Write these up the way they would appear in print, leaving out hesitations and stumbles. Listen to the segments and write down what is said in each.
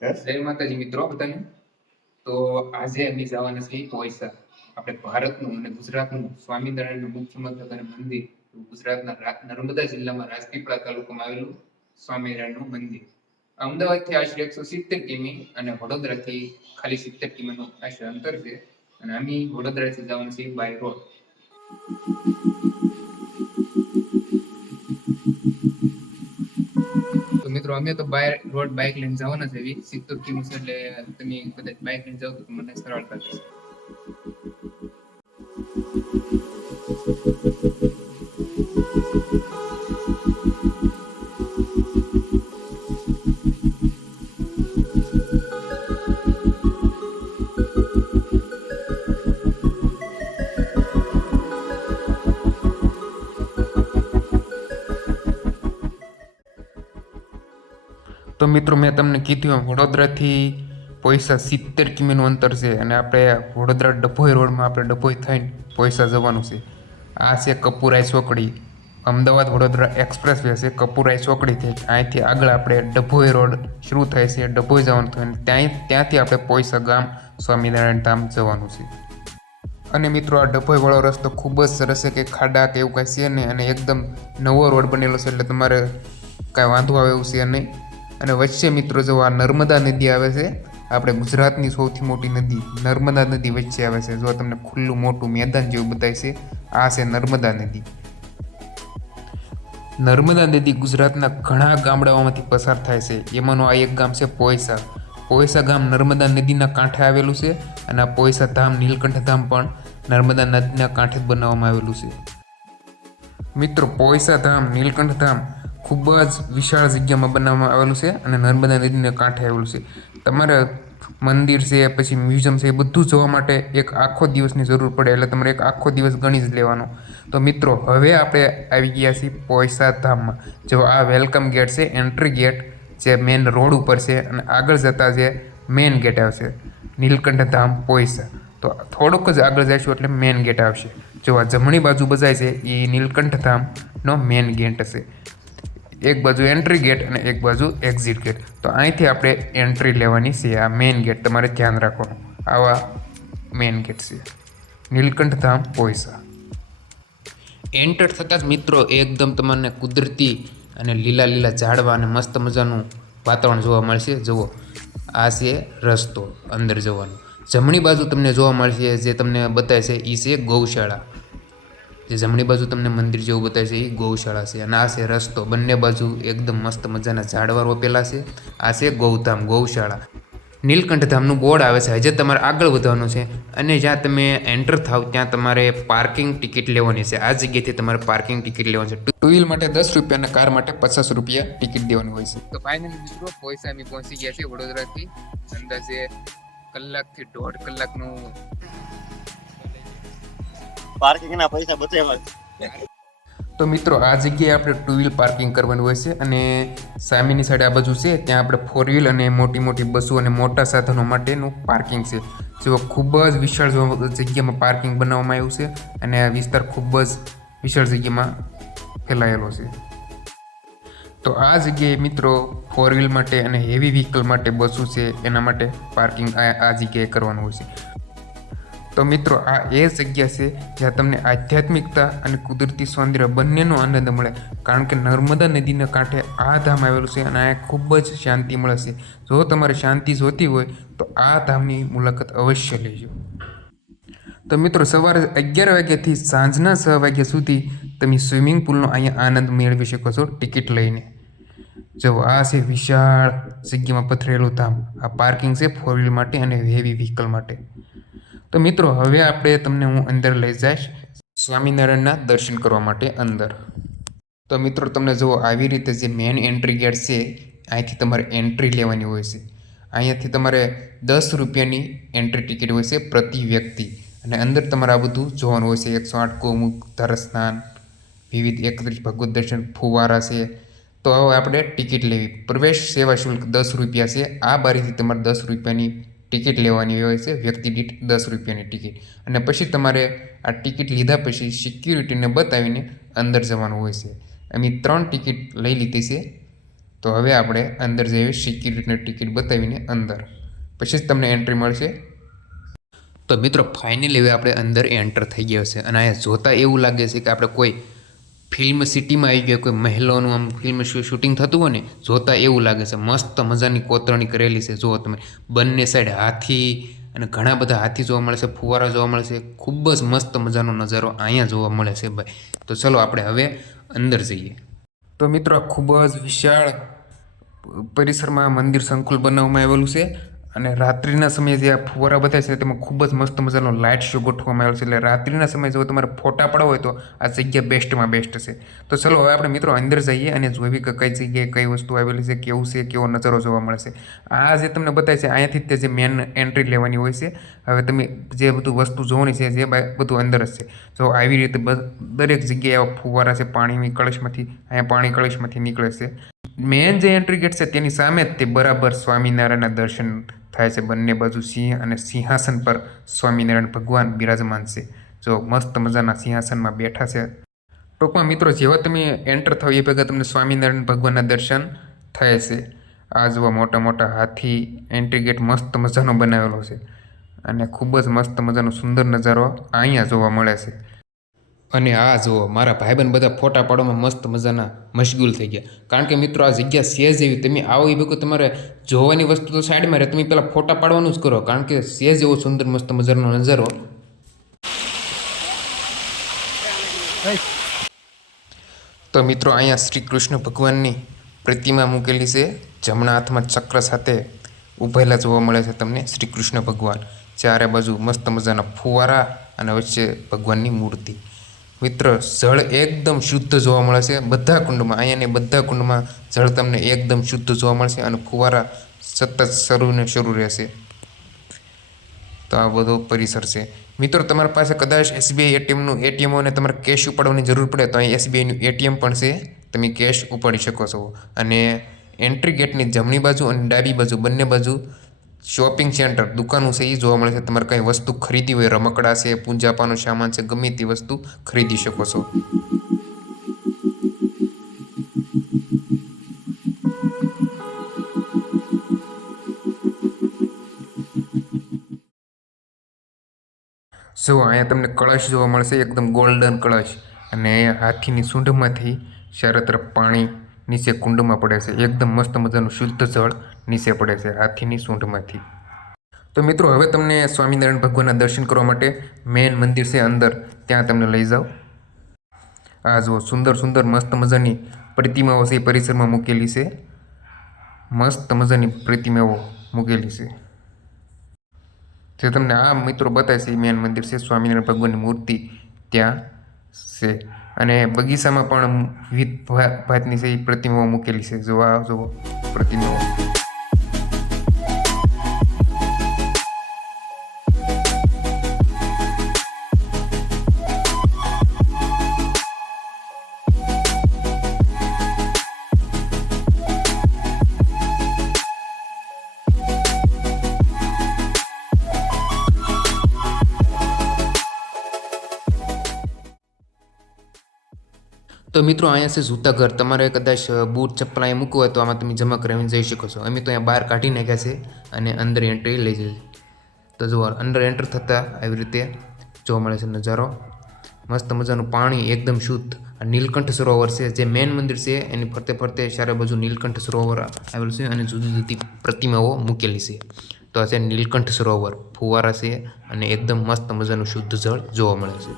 જય માતાજી મિત્રો બધાને। તો આજે અમે જવાના છીએ પોઈસા, આપણે ભારતનું અને ગુજરાતનું સ્વામિનારાયણનું મુખ્ય મથક અને મંદિર, ગુજરાતના નર્મદા જિલ્લામાં રાજપીપળા તાલુકામાં આવેલું સ્વામિનારાયણનું મંદિર। અમદાવાદથી આશરે 170 કિમી અને વડોદરાથી ખાલી 70 કિમીનું આશરે અંતર છે, અને અમે વડોદરાથી જવાના છીએ બાય રોડ। તો મિત્રો અમે તો બાય રોડ બાઇક લઈને જવાના છે 70 કિમી, એટલે તમે કદાચ બાઇક લઈને જાવ તો મને સરળતા થશે। તો મિત્રો મેં તમને કીધું વડોદરાથી પોઈસા 70 કિમીનું અંતર છે, અને આપણે વડોદરા ડભોઈ રોડમાં આપણે ડભોઈ થઈને પોઈસા જવાનું છે। આ છે કપુરાઈ ચોકડી, અમદાવાદ વડોદરા એક્સપ્રેસ વે છે કપુરાઈ ચોકડીથી। અહીંથી આગળ આપણે ડભોઈ રોડ શરૂ થાય છે, ડભોઈ જવાનું થાય, અને ત્યાંથી આપણે પોઈસા ગામ સ્વામિનારાયણ ધામ જવાનું છે। અને મિત્રો આ ડભોઈવાળો રસ્તો ખૂબ જ સરસ છે, કે ખાડા કે એવું કાંઈ છે નહીં, અને એકદમ નવો રોડ બનેલો છે, એટલે તમારે કાંઈ વાંધો આવે એવું છે નહીં। અને વચ્ચે મિત્રો જો આ નર્મદા નદી આવે છે, આપણે ગુજરાતની સૌથી મોટી નદી નર્મદા નદી વચ્ચે આવે છે। જો તમને ખુલ્લું મોટું મેદાન જેવું બતાય છે, આ છે નર્મદા નદી। નર્મદા નદી ગુજરાતના ઘણા ગામડાઓમાંથી પસાર થાય છે, એમાંનું આ એક ગામ છે પોઈસા। પોઈસા ગામ નર્મદા નદીના કાંઠે આવેલું છે, અને આ પોઈસા ધામ નીલકંઠ ધામ પણ નર્મદા નદીના કાંઠે જ બનાવવામાં આવેલું છે। મિત્રો પોઈસા ધામ નીલકંઠ ધામ ખૂબ જ વિશાળ જગ્યામાં બનાવવામાં આવેલું છે, અને નર્મદા નદીને કાંઠે આવેલું છે। તમારે મંદિર છે, પછી મ્યુઝિયમ છે, એ બધું જોવા માટે એક આખો દિવસની જરૂર પડે, એટલે તમારે એક આખો દિવસ ગણી જ લેવાનો। તો મિત્રો હવે આપણે આવી ગયા છીએ પોઈસા ધામમાં। જો આ વેલકમ ગેટ છે, એન્ટ્રી ગેટ જે મેઇન રોડ ઉપર છે, અને આગળ જતા જે મેઇન ગેટ આવશે નીલકંઠ ધામ પોઈસા। તો થોડુંક જ આગળ જઈશું એટલે મેઇન ગેટ આવશે। જો આ જમણી બાજુ બજાય છે એ નીલકંઠ ધામનો મેઇન ગેટ હશે, એક બાજુ એન્ટ્રી ગેટ અને એક બાજુ એક્ઝિટ ગેટ। તો અહીંથી આપણે એન્ટ્રી લેવાની છે, આ મેઇન ગેટ તમારે ધ્યાન રાખવાનું। આવા મેઇન ગેટ છે નીલકંઠ ધામ પોઈસા। એન્ટર થતાં જ મિત્રો એકદમ તમને કુદરતી અને લીલા લીલા ઝાડવા અને મસ્ત મજાનું વાતાવરણ જોવા મળશે। જુઓ આ છે રસ્તો અંદર જવાનો, જમણી બાજુ તમને જોવા મળશે જે તમને બતાવે છે એ છે ગૌશાળા। જે જમણી બાજુ તમને મંદિર જેવું બતાવે છે એ ગૌશાળા છે, અને આ છે રસ્તો, બંને બાજુ એકદમ મસ્ત મજાના ઝાડવા રોપેલા છે। આ છે ગૌધામ ગૌશાળા। નીલકંઠ ધામનું બોર્ડ આવે છે, હજે તમારે આગળ વધવાનું છે, અને જ્યાં તમે એન્ટર થાવ ત્યાં તમારે પાર્કિંગ ટિકિટ લેવાની છે। આ જગ્યાએથી તમારે પાર્કિંગ ટિકિટ લેવાની છે। ટુ વ્હીલ માટે 10 રૂપિયા અને કાર માટે 50 રૂપિયા ટિકિટ દેવાની હોય છે। તો ફાઇનલી મિત્રો પોઈસા અમે પહોંચી ગયા છે વડોદરાથી, અંદાજે કલાકથી 1.5 કલાકનું પાર્કિંગના પૈસા બચાવ્યા છે। તો મિત્રો આ જગ્યાએ આપણે ટુ વ્હીલ પાર્કિંગ કરવાનું હોય છે, અને સામેની સાઈડ આ બાજુ છે ત્યાં આપણે 4 વ્હીલ અને મોટી મોટી બસો અને મોટા સાધનો માટેનું પાર્કિંગ છે। જેઓ ખૂબ જ વિશાળ જગ્યામાં પાર્કિંગ બનાવવામાં આવ્યું છે, અને આ વિસ્તાર ખૂબ જ વિશાળ જગ્યામાં ફેલાયેલો છે। તો આ જગ્યાએ મિત્રો 4 વ્હીલ માટે અને હેવી વ્હીકલ માટે બસો છે, એના માટે પાર્કિંગ આ જગ્યાએ કરવાનું હોય છે। તો મિત્રો આ એ જગ્યા છે જ્યાં તમને આધ્યાત્મિકતા અને કુદરતી સૌંદર્ય બંનેનો આનંદ મળે, કારણ કે નર્મદા નદીના કાંઠે આ ધામ આવેલું છે, અને આ ખૂબ જ શાંતિ મળે છે। જો તમારે શાંતિ જોતી હોય તો આ ધામની મુલાકાત અવશ્ય લેજો। તો મિત્રો સવારે 11 વાગ્યાથી સાંજના 6 વાગ્યા સુધી તમે સ્વિમિંગ પુલનો અહીંયા આનંદ મેળવી શકો છો ટિકિટ લઈને। જો આ છે વિશાળ જગ્યામાં પથરેલું ધામ, આ પાર્કિંગ છે 4 વ્હીલ માટે અને હેવી વ્હીકલ માટે। તો મિત્રો હવે આપણે તમને હું અંદર લઈ જઈશ સ્વામિનારાયણના દર્શન કરવા માટે અંદર। તો મિત્રો તમને જુઓ આવી રીતે જે મેઇન એન્ટ્રી ગેટ છે, અહીંથી તમારે એન્ટ્રી લેવાની હોય છે। અહીંયાથી તમારે 10 રૂપિયાની એન્ટ્રી ટિકિટ હોય છે પ્રતિ વ્યક્તિ, અને અંદર તમારે આ બધું જોવાનું હોય છે। 108 ગૌમુખ ધારસ્થાન, વિવિધ 31 ભગવત દર્શન, ફુવારા છે। તો હવે આપણે ટિકિટ લેવી, પ્રવેશ સેવા શુલ્ક 10 રૂપિયા છે। આ બારીથી તમારે 10 રૂપિયાની ટિકિટ લેવાની હોય છે, વ્યક્તિ દીઠ 10 રૂપિયાની ટિકિટ, અને પછી તમારે આ ટિકિટ લીધા પછી સિક્યુરિટીને બતાવીને અંદર જવાનું હોય છે। અમે 3 ટિકિટ લઈ લીધી છે, તો હવે આપણે અંદર જઈએ, સિક્યુરિટીની ટિકિટ બતાવીને અંદર, પછી જ તમને એન્ટ્રી મળશે. તો મિત્રો ફાઇનલી હવે આપણે અંદર એન્ટર થઈ ગયા છે અને અહીંયા જોતાં એવું લાગે છે કે આપણે કોઈ ફિલ્મ સિટીમાં આવી ગયા, કોઈ મહેલોનું આમ ફિલ્મ શૂટિંગ થતું હોય ને, જોતાં એવું લાગે છે. મસ્ત મજાની કોતરણી કરેલી છે. જુઓ તમે, બંને સાઈડ હાથી અને ઘણા બધા હાથી જોવા મળે છે, ફુવારા જોવા મળે છે. ખૂબ જ મસ્ત મજાનો નજારો અહીંયા જોવા મળે છે ભાઈ. તો ચલો આપણે હવે અંદર જઈએ. તો મિત્રો આ ખૂબ જ વિશાળ પરિસરમાં મંદિર સંકુલ બનાવવામાં આવેલું છે અને રાત્રિના સમયે જે આ ફુવારા બતાવે છે તેમાં ખૂબ જ મસ્ત મજાનો લાઇટ શો ગોઠવવામાં આવેલો છે. એટલે રાત્રિના સમયે જો તમારે ફોટા પાડવા હોય તો આ જગ્યા બેસ્ટમાં બેસ્ટ છે. તો ચલો હવે આપણે મિત્રો અંદર જઈએ અને જોઈએ કે કઈ જગ્યાએ કઈ વસ્તુ આવેલી છે, કેવું છે, કેવો નજારો જોવા મળે છે. આ જે તમને બતાવે છે અહીંયાથી તે જે મેન એન્ટ્રી લેવાની હોય છે. હવે તમે જે બધું વસ્તુ જોવાની છે જે બધું અંદર જ છે. જો આવી રીતે દરેક જગ્યાએ આવા ફુવારા છે, પાણીની કળશમાંથી, અહીંયા પાણી કળશમાંથી નીકળે છે. મેન જે એન્ટ્રી ગેટ છે તેની સામે જ તે બરાબર સ્વામિનારાયણના દર્શન થાય છે. બંને બાજુ સિંહ અને સિંહાસન પર સ્વામિનારાયણ ભગવાન બિરાજમાન છે. જો મસ્ત મજાના સિંહાસનમાં બેઠા છે. ટૂંકમાં મિત્રો જેવા તમે એન્ટર થાવ એ ભેગા તમને સ્વામિનારાયણ ભગવાનના દર્શન થાય છે. આ જોવા મોટા મોટા હાથી, એન્ટ્રી ગેટ મસ્ત મજાનો બનાવેલો છે અને ખૂબ જ મસ્ત મજાનો સુંદર નજારો અહીંયા જોવા મળે છે. અને આ જુઓ, મારા ભાઈબંધ બધા ફોટા પાડવામાં મસ્ત મજાના મશગુલ થઈ ગયા. કારણ કે મિત્રો આ જગ્યા સેજ એવી, તમે આવો એ ભેગું તમારે જોવાની વસ્તુ તો સાઈડમાં રહે, તમે પહેલાં ફોટા પાડવાનું જ કરો. કારણ કે સેજ એવો સુંદર મસ્ત મજાનો નજારો. તો મિત્રો અહીંયા શ્રી કૃષ્ણ ભગવાનની પ્રતિમા મૂકેલી છે. જમણા હાથમાં ચક્ર સાથે ઊભેલા જોવા મળે છે તમને શ્રી કૃષ્ણ ભગવાન. ચારે બાજુ મસ્ત મજાના ફુવારા અને વચ્ચે ભગવાનની મૂર્તિ. મિત્ર જળ એકદમ શુદ્ધ જોવા મળે છે બધા કુંડમાં. અહીંયાને બધા કુંડમાં જળ તમને એકદમ શુદ્ધ જોવા મળશે અને ફુવારા સતત શરૂ રહેશે. તો આ બધો પરિસર છે. મિત્રો તમારા પાસે કદાચ એસબીઆઈ એટીએમ અને તમારે કેશ ઉપાડવાની જરૂર પડે તો અહીં એસબીઆઈનું એટીએમ પણ છે, તમે કેશ ઉપાડી શકો છો. અને એન્ટ્રી ગેટની જમણી બાજુ અને ડાબી બાજુ બંને બાજુ શોપિંગ સેન્ટર, દુકાનો છે એ જોવા મળે છે. તમારે કંઈ વસ્તુ ખરીદી હોય, રમકડા છે, પૂજાપાનો સામાન છે, ગમે તે વસ્તુ ખરીદી શકો છો. જો અહીંયા તમને કળશ જોવા મળશે, એકદમ ગોલ્ડન કળશ. અને હાથીની સૂંઢમાંથી ચારે તરફ પાણી નીચે કુંડમાં પડે છે. એકદમ મસ્ત મજાનું શુદ્ધ જળ નીચે પડે છે હાથીની સૂંઢમાંથી. તો મિત્રો હવે તમને સ્વામિનારાયણ ભગવાનના દર્શન કરવા માટે મેન મંદિર છે અંદર, ત્યાં તમને લઈ જાઓ. આ જુઓ, સુંદર સુંદર મસ્ત મજાની પ્રતિમાઓ છે એ પરિસરમાં મૂકેલી છે. મસ્ત મજાની પ્રતિમાઓ મૂકેલી છે. જે તમને આ મિત્રો બતાવે છે એ મેન મંદિર છે. સ્વામિનારાયણ ભગવાનની મૂર્તિ ત્યાં છે અને બગીચામાં પણ વિવિધ ભાતની છે એ પ્રતિમાઓ મૂકેલી છે. જો આ જુઓ પ્રતિમાઓ. તો મિત્રો અહીંયા છે જૂતા ઘર. તમારે કદાચ બૂટ ચપ્પલ અહીંયા મૂકવું હોય તો આમાં તમે જમા કરાવીને જઈ શકો છો. અમે તો અહીંયા બહાર કાઢી નાખ્યા છે અને અંદર એન્ટ્રી લઈ જઈએ. તો જુઓ, અંદર એન્ટર થતાં આવી રીતે જોવા મળે છે નજારો. મસ્ત મજાનું પાણી એકદમ શુદ્ધ. નીલકંઠ સરોવર છે જે મેન મંદિર છે એની ફરતે ફરતે ચારે બાજુ નીલકંઠ સરોવર આવેલું છે અને જુદી જુદી પ્રતિમાઓ મૂકેલી છે. તો આ છે નીલકંઠ સરોવર. ફુવારા છે અને એકદમ મસ્ત મજાનું શુદ્ધ જળ જોવા મળે છે.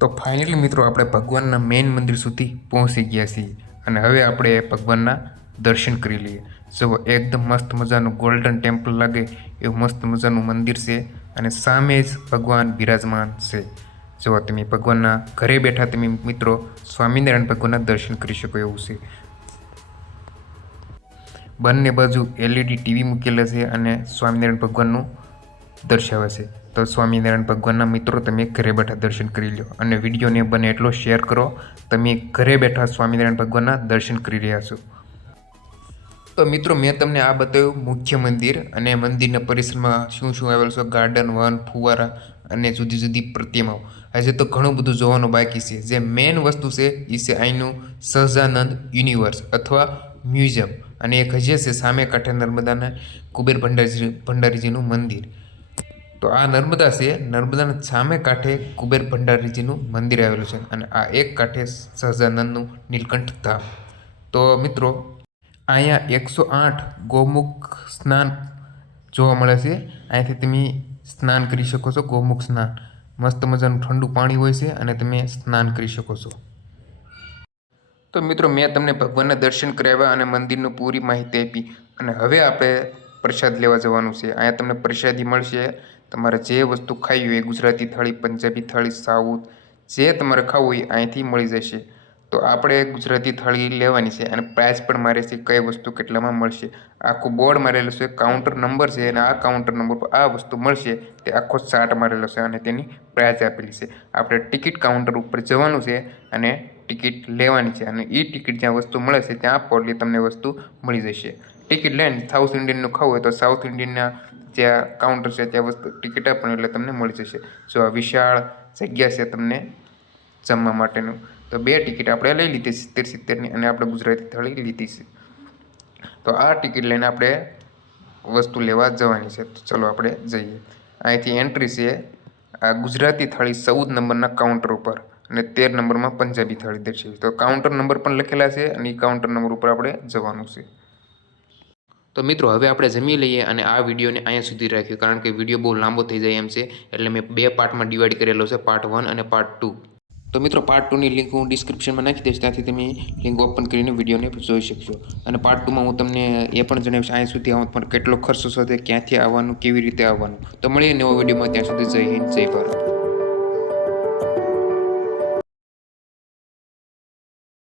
તો ફાઇનલી મિત્રો આપણે ભગવાનના મેઇન મંદિર સુધી પહોંચી ગયા છીએ અને હવે આપણે ભગવાનના દર્શન કરી લઈએ. જો એકદમ મસ્ત મજાનું ગોલ્ડન ટેમ્પલ લાગે એવું મસ્ત મજાનું મંદિર છે અને સામે જ ભગવાન બિરાજમાન છે. જો તમે ભગવાનના ઘરે બેઠા તમે મિત્રો સ્વામિનારાયણ ભગવાનના દર્શન કરી શકો એવું છે. બંને બાજુ LED ટીવી મૂકેલા છે અને સ્વામિનારાયણ ભગવાનનું દર્શાવે છે. તો સ્વામિનારાયણ ભગવાનના મિત્રો તમે ઘરે બેઠા દર્શન કરી લો અને વિડીયોને બને એટલો શેર કરો. તમે ઘરે બેઠા સ્વામિનારાયણ ભગવાનના દર્શન કરી રહ્યા છો. તો મિત્રો મેં તમને આ બતાવ્યું મુખ્ય મંદિર અને મંદિરના પરિસરમાં શું શું આવેલું છે. ગાર્ડન, વન, ફુવારા અને જુદી જુદી પ્રતિમાઓ. હજી તો ઘણું બધું જોવાનું બાકી છે. જે મેઇન વસ્તુ છે એ છે અહીંનું સહજાનંદ યુનિવર્સ અથવા મ્યુઝિયમ અને એક હજી છે સામે કાંઠે નર્મદાના કુબેર ભંડારીજીનું મંદિર. તો આ નર્મદા છે, નર્મદાના સામે કાંઠે કુબેર ભંડારીજીનું મંદિર આવેલું છે અને આ એક કાંઠે સહજાનંદનું નીલકંઠ ધામ. તો મિત્રો અહીંયા 108 ગૌમુખ સ્નાન જોવા મળે છે. અહીંથી તમે સ્નાન કરી શકો છો. ગૌમુખ સ્નાન મસ્ત મજાનું ઠંડુ પાણી હોય છે અને તમે સ્નાન કરી શકો છો. તો મિત્રો મેં તમને ભગવાનના દર્શન કરાવ્યા અને મંદિરનું પૂરી માહિતી આપી અને હવે આપણે પ્રસાદ લેવા જવાનું છે. અહીંયા તમને પ્રસાદી મળશે. તમારે જે વસ્તુ ખાવી હોય, ગુજરાતી થાળી, પંજાબી થાળી, સાઉથ, જે તમારે ખાવું હોય અહીંથી મળી જશે. તો આપણે ગુજરાતી થાળી લેવાની છે અને પ્રાઇસ પણ મારે છે કઈ વસ્તુ કેટલામાં મળશે. આખું બોર્ડ મારેલું છે, કાઉન્ટર નંબર છે અને આ કાઉન્ટર નંબર પર આ વસ્તુ મળશે તે આખો ચાર્ટ મારેલો છે અને તેની પ્રાઇસ આપેલી છે. આપણે ટિકિટ કાઉન્ટર ઉપર જવાનું છે અને ટિકિટ લેવાની છે અને એ ટિકિટ જ્યાં વસ્તુ મળે છે ત્યાં આપો એટલે તમને વસ્તુ મળી જશે. ટિકિટ લઈને સાઉથ ઇન્ડિયનનું ખાવું હોય તો સાઉથ ઇન્ડિયનના જ્યાં કાઉન્ટર છે ત્યાં વસ્તુ ટિકિટ આપવાની એટલે તમને મળી જશે. જો આ વિશાળ જગ્યા છે તમને જમવા માટેનું. તો 2 ટિકિટ આપણે લઈ લીધી 70-70ની અને આપણે ગુજરાતી થાળી લીધી છે. તો આ ટિકિટ લઈને આપણે વસ્તુ લેવા જવાની છે. તો ચલો આપણે જઈએ. અહીંથી એન્ટ્રી છે આ ગુજરાતી થાળી 14 નંબરના કાઉન્ટર ઉપર અને 13 નંબરમાં પંજાબી થાળી દર્શાવી. તો કાઉન્ટર નંબર પણ લખેલા છે અને એ કાઉન્ટર નંબર ઉપર આપણે જવાનું છે. તો મિત્રો હવે આપણે જમી લઈએ અને આ વિડીયોને અહીંયા સુધી રાખ્યો કારણ કે વિડીયો બહુ લાંબો થઈ જાય એમ છે એટલે મેં 2 પાર્ટમાં ડિવાઈડ કરેલો છે, પાર્ટ 1 અને પાર્ટ 2. તો મિત્રો પાર્ટ 2ની લિંક હું ડિસ્ક્રિપ્શનમાં નાખી દઈશ, ત્યાંથી તમે લિંક ઓપન કરીને વિડીયોને જોઈ શકશો. અને પાર્ટ 2માં હું તમને એ પણ જણાવીશ અહીંયા સુધી આવવાનું પણ કેટલો ખર્ચો થશે, ક્યાંથી આવવાનું, કેવી રીતે આવવાનું. તો મળીએ નવો વિડીયોમાં, ત્યાં સુધી જય હિન્દ, જય ભારત.